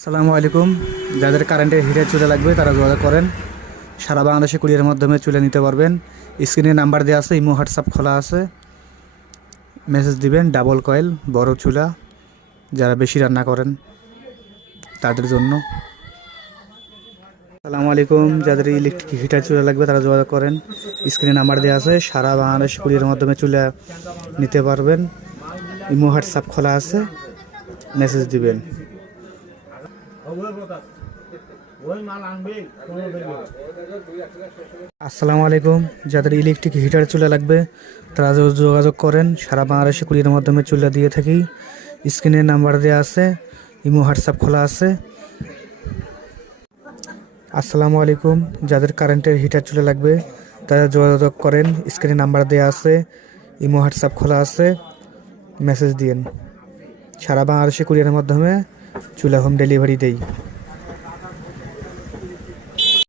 আসসালামু আলাইকুম। যাদের কারেন্টের হিটার চুলা লাগবে তারা যোগাযোগ করেন। সারা বাংলাদেশে কুরিয়ারের মাধ্যমে চুলা নিতে পারবেন। স্ক্রিনে নাম্বার দেওয়া আছে, ইমো হোয়াটসঅ্যাপ খোলা আছে, মেসেজ দিবেন। ডাবল কয়েল বড় চুলা, যারা বেশি রান্না করেন তাদের জন্য। আসসালামু আলাইকুম। যাদের ইলেকট্রিক হিটার চুলা লাগবে তারা যোগাযোগ করেন। স্ক্রিনে নাম্বার দেওয়া আছে, সারা বাংলাদেশ কুরিয়ারের মাধ্যমে চুলা নিতে পারবেন। ইমো হোয়াটসঅ্যাপ খোলা আছে, মেসেজ দিবেন। আসসালামু আলাইকুম। যাদের ইলেকট্রিক হিটার চুলা লাগবে তারা যোগাযোগ করেন। সারা বাংলাদেশে কুরিয়ারের মাধ্যমে চুলা দিয়ে থাকি। স্ক্রিনে নাম্বার দেওয়া আছে, ইমো হোয়াটসঅ্যাপ খোলা আছে। আসসালামু আলাইকুম। যাদের কারেন্টের হিটার চুলা লাগবে তারা যোগাযোগ করেন। স্ক্রিনে নাম্বার দেওয়া আছে, ইমো হোয়াটসঅ্যাপ খোলা আছে, মেসেজ দিন। সারা বাংলাদেশে কুরিয়ারের মাধ্যমে চুলা হোম ডেলিভারি দেই।